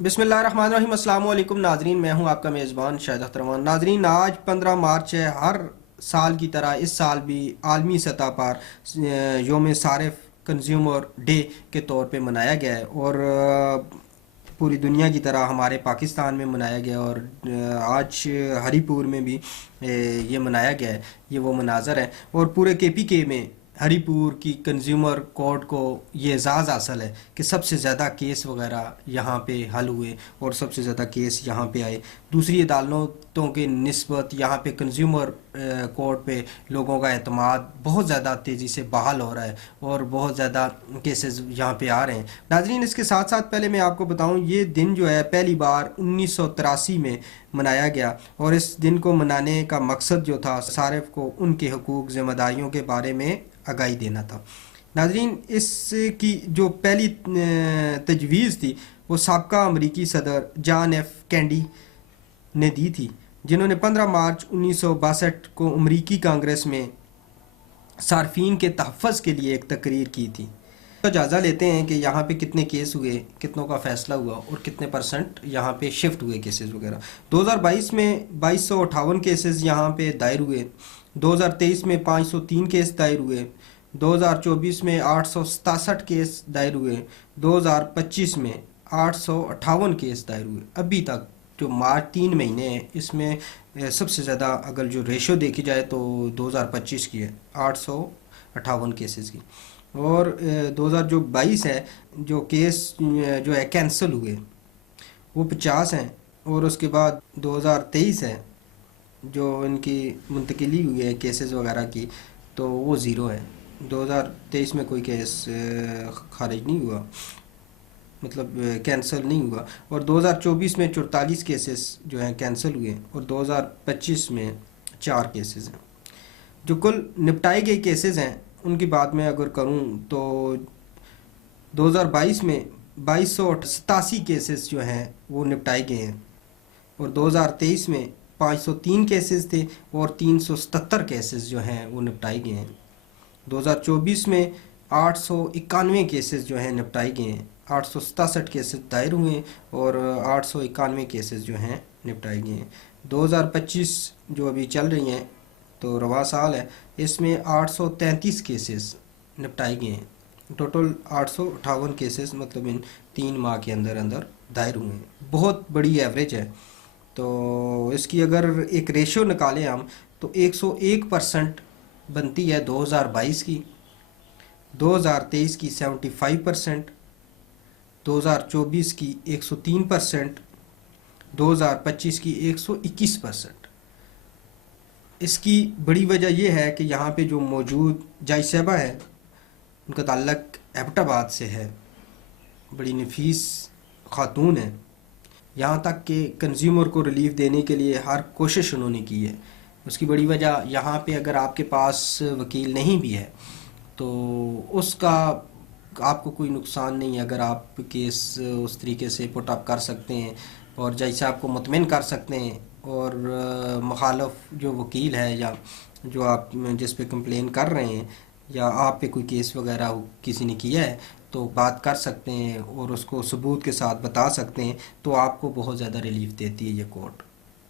बिस्मिल्लाहिर्रहमानिर्रहीम। अस्सलाम वालेकुम नाजरीन, मैं हूं आपका मेज़बान शाहिद अख्तर। नाजरीन, आज 15 मार्च है। हर साल की तरह इस साल भी आलमी सतह पर योम सारिफ कंज्यूमर डे के तौर पे मनाया गया है और पूरी दुनिया की तरह हमारे पाकिस्तान में मनाया गया और आज हरीपुर में भी ये मनाया गया है। ये वो मनाज़र है और पूरे KPK में हरीपुर की कंज्यूमर कोर्ट को ये एजाज़ हासिल है कि सबसे ज़्यादा केस वगैरह यहाँ पे हल हुए और सबसे ज़्यादा केस यहाँ पे आए। दूसरी अदालतों के निस्बत यहाँ पे कंज्यूमर कोर्ट पे लोगों का एतमाद बहुत ज़्यादा तेज़ी से बहाल हो रहा है और बहुत ज़्यादा केसेस यहाँ पे आ रहे हैं। नाजरीन, इसके साथ साथ पहले मैं आपको बताऊँ, ये दिन जो है पहली बार 1983 में मनाया गया और इस दिन को मनाने का मकसद जो था सारिफ को उनके हकूक़ ज़िम्मेदारियों के बारे में आगाही देना था। नाजरीन, इसकी जो पहली तजवीज़ थी वो साबका अमरीकी सदर जॉन एफ कैंडी ने दी थी, जिन्होंने 15 मार्च 1962 को अमरीकी कांग्रेस में सार्फिन के तहफ़्फ़ुज़ के लिए एक तकरीर की थी। तो जायज़ा लेते हैं कि यहाँ पे कितने केस हुए, कितनों का फ़ैसला हुआ और कितने % यहाँ पे शिफ्ट हुए केसेस वगैरह। 2022 में 2258 केसेस यहाँ पे दायर हुए, 2023 में 503 केस दायर हुए, 2024 में 867 केस दायर हुए, 2025 में 858 केस दायर हुए। अभी तक जो मार्च 3 महीने हैं इसमें सबसे ज़्यादा अगर जो रेशो देखी जाए तो 2025 की है, 858 केसेस की। और 2022 है जो केस जो है कैंसिल हुए वो 50 हैं और उसके बाद 2023 है जो इनकी मुंतकिली हुई है केसेस वगैरह की तो वो ज़ीरो है। 2023 में कोई केस खारिज नहीं हुआ, मतलब कैंसिल नहीं हुआ। और 2024 में 44 केसेस जो हैं कैंसिल हुए और 2025 में 4 केसेस हैं। जो कुल निपटाए गए केसेस हैं उनकी बात मैं अगर करूं तो 2022 में 2287 केसेस जो हैं वो निपटाए गए हैं और 2023 में 503 केसेस थे और 377 केसेस जो हैं वो निपटाए गए हैं। 2024 में 891 केसेस जो हैं निपटाए गए हैं, 867 केसेस दायर हुए और 891 केसेस जो हैं निपटाए गए हैं। 2025 जो अभी चल रही हैं तो रवा साल है, इसमें 833 केसेस निपटाए गए हैं। टोटल 858 केसेस मतलब इन 3 माह के अंदर अंदर दायर हुए हैं। बहुत बड़ी एवरेज है। तो इसकी अगर एक रेशो निकालें हम तो 101% बनती है 2022 की, 2023 की 75%, 2024 की 103%, 2025 की 121%। इसकी बड़ी वजह यह है कि यहाँ पे जो मौजूद जज साहबा है उनका ताल्लुक एबटाबाद से है, बड़ी नफीस खातून है। यहाँ तक कि कंज्यूमर को रिलीफ देने के लिए हर कोशिश उन्होंने की है। उसकी बड़ी वजह यहाँ पे अगर आपके पास वकील नहीं भी है तो उसका आपको कोई नुकसान नहीं है अगर आप केस उस तरीके से पुट अप कर सकते हैं और जज साहब को मुतमिन कर सकते हैं और मुखालफ जो वकील है या जो आप जिस पे कंप्लेन कर रहे हैं या आप पे कोई केस वगैरह किसी ने किया है तो बात कर सकते हैं और उसको सबूत के साथ बता सकते हैं, तो आपको बहुत ज़्यादा रिलीफ देती है ये कोर्ट।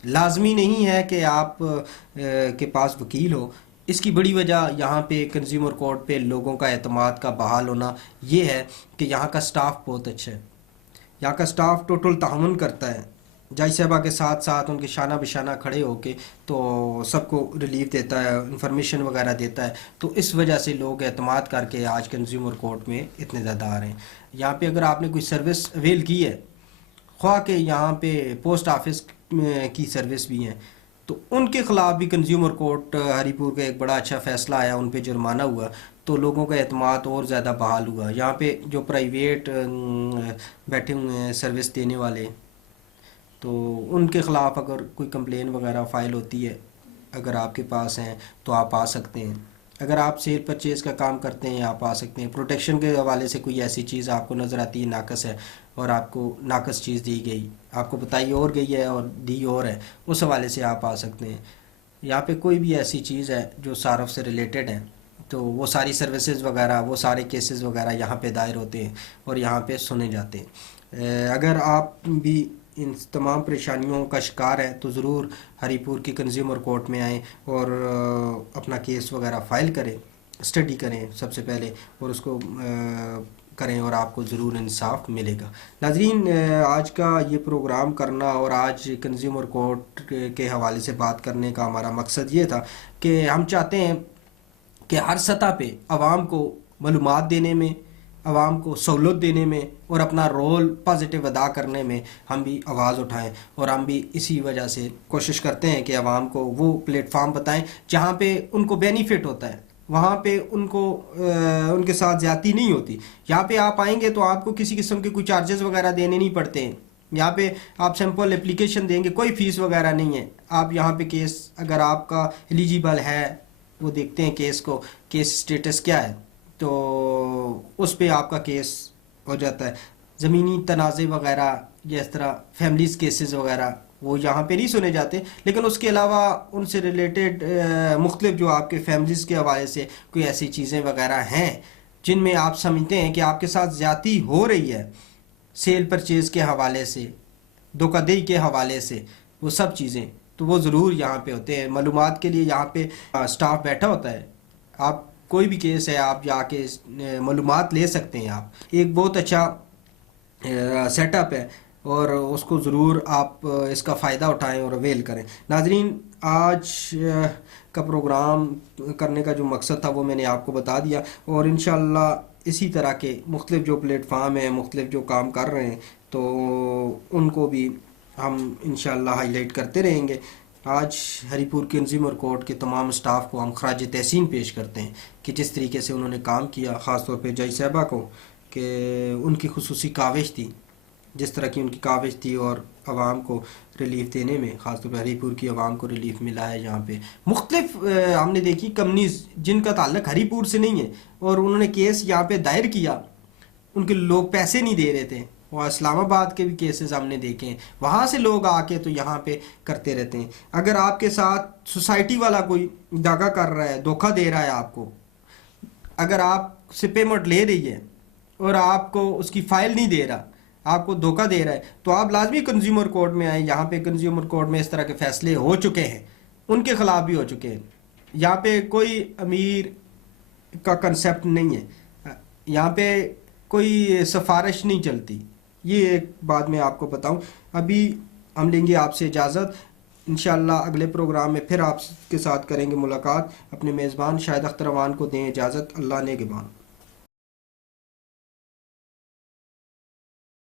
लाजमी नहीं है कि आप के पास वकील हो। इसकी बड़ी वजह यहाँ पे कंज्यूमर कोर्ट पे लोगों का एतमाद का बहाल होना ये है कि यहाँ का स्टाफ बहुत अच्छा है। यहाँ का स्टाफ टोटल ताउन करता है, जज साहबा के साथ साथ उनके शाना बिशाना खड़े होके तो सबको रिलीफ देता है, इंफॉर्मेशन वगैरह देता है। तो इस वजह से लोग एतमाद करके आज कंज्यूमर कोर्ट में इतने ज़्यादा आ रहे हैं। यहाँ पे अगर आपने कोई सर्विस अवेल की है, ख्वाह के यहाँ पे पोस्ट ऑफिस की सर्विस भी हैं, तो उनके ख़िलाफ़ भी कंज्यूमर कोर्ट हरीपुर का एक बड़ा अच्छा फ़ैसला आया, उन पे जुर्माना हुआ तो लोगों का एतमाद और ज़्यादा बहाल हुआ। यहाँ पे जो प्राइवेट बैठे हुए हैं सर्विस देने वाले, तो उनके ख़िलाफ़ अगर कोई कंप्लेन वगैरह फ़ाइल होती है, अगर आपके पास हैं तो आप आ सकते हैं। अगर आप सेल परचेज़ का काम करते हैं आप आ सकते हैं। प्रोटेक्शन के हवाले से कोई ऐसी चीज़ आपको नज़र आती है नाकस है और आपको नाकस चीज़ दी गई, आपको बताई और गई है और दी और है, उस हवाले से आप आ सकते हैं। यहाँ पे कोई भी ऐसी चीज़ है जो सारफ से रिलेटेड है तो वो सारी सर्विसेज वगैरह, वो सारे केसेस वगैरह यहाँ पे दायर होते हैं और यहाँ पे सुने जाते हैं। اگر آپ بھی ان تمام پریشانیوں کا شکار ہیں تو ضرور ہری پور کی کنزیومر کورٹ میں آئیں اور اپنا کیس وغیرہ فائل کریں، اسٹڈی کریں سب سے پہلے، اور اس کو کریں اور آپ کو ضرور انصاف ملے گا۔ ناظرین، آج کا یہ پروگرام کرنا اور آج کنزیومر کورٹ کے حوالے سے بات کرنے کا ہمارا مقصد یہ تھا کہ ہم چاہتے ہیں کہ ہر سطح پہ عوام کو معلومات دینے میں، عوام کو سہولت دینے میں اور اپنا رول پازیٹیو ادا کرنے میں ہم بھی آواز اٹھائیں، اور ہم بھی اسی وجہ سے کوشش کرتے ہیں کہ عوام کو وہ پلیٹ فارم بتائیں جہاں پہ ان کو بینیفٹ ہوتا ہے، وہاں پہ ان کو ان کے ساتھ زیادتی نہیں ہوتی۔ یہاں پہ آپ آئیں گے تو آپ کو کسی قسم کے کوئی چارجز وغیرہ دینے نہیں پڑتے ہیں، یہاں پہ آپ سمپل اپلیکیشن دیں گے، کوئی فیس وغیرہ نہیں ہے۔ آپ یہاں پہ کیس اگر آپ کا ایلیجیبل ہے، وہ دیکھتے ہیں کیس کو، کیس سٹیٹس کیا ہے، تو اس پہ آپ کا کیس ہو جاتا ہے۔ زمینی تنازع وغیرہ یا اس طرح فیملیز کیسز وغیرہ وہ یہاں پہ نہیں سنے جاتے، لیکن اس کے علاوہ ان سے ریلیٹڈ مختلف جو آپ کے فیملیز کے حوالے سے کوئی ایسی چیزیں وغیرہ ہیں جن میں آپ سمجھتے ہیں کہ آپ کے ساتھ زیادتی ہو رہی ہے، سیل پرچیز کے حوالے سے، دھوکہ دہی کے حوالے سے، وہ سب چیزیں تو وہ ضرور یہاں پہ ہوتے ہیں۔ معلومات کے لیے یہاں پہ سٹاف بیٹھا ہوتا ہے، آپ کوئی بھی کیس ہے آپ جا کے معلومات لے سکتے ہیں۔ آپ ایک بہت اچھا سیٹ اپ ہے اور اس کو ضرور آپ اس کا فائدہ اٹھائیں اور اویل کریں۔ ناظرین، آج کا پروگرام کرنے کا جو مقصد تھا وہ میں نے آپ کو بتا دیا، اور انشاءاللہ اسی طرح کے مختلف جو پلیٹ فارم ہیں، مختلف جو کام کر رہے ہیں، تو ان کو بھی ہم انشاءاللہ ہائی لائٹ کرتے رہیں گے۔ آج ہری پور کنزیومر کورٹ کے تمام سٹاف کو ہم خراج تحسین پیش کرتے ہیں کہ جس طریقے سے انہوں نے کام کیا، خاص طور پہ جج صاحبہ کو، کہ ان کی خصوصی کاوش تھی، جس طرح کی ان کی کاوش تھی اور عوام کو ریلیف دینے میں، خاص طور پہ ہری پور کی عوام کو ریلیف ملا ہے۔ یہاں پہ مختلف ہم نے دیکھی کمپنیز جن کا تعلق ہری پور سے نہیں ہے، اور انہوں نے کیس یہاں پہ دائر کیا، ان کے لوگ پیسے نہیں دے رہے تھے، اور اسلام آباد کے بھی کیسز ہم نے دیکھے ہیں، وہاں سے لوگ آ کے تو یہاں پہ کرتے رہتے ہیں۔ اگر آپ کے ساتھ سوسائٹی والا کوئی داغا کر رہا ہے، دھوکہ دے رہا ہے آپ کو، اگر آپ سے پیمنٹ لے رہی ہے اور آپ کو اس کی فائل نہیں دے رہا، آپ کو دھوکہ دے رہا ہے، تو آپ لازمی کنزیومر کورٹ میں آئیں۔ یہاں پہ کنزیومر کورٹ میں اس طرح کے فیصلے ہو چکے ہیں، ان کے خلاف بھی ہو چکے ہیں۔ یہاں پہ کوئی امیر کا کنسیپٹ نہیں ہے، یہاں پہ کوئی سفارش نہیں چلتی، یہ ایک بات میں آپ کو بتاؤں۔ ابھی ہم لیں گے آپ سے اجازت، انشاءاللہ اگلے پروگرام میں پھر آپ کے ساتھ کریں گے ملاقات۔ اپنے میزبان شاہد اختر اوان کو دیں اجازت۔ اللہ نگہبان۔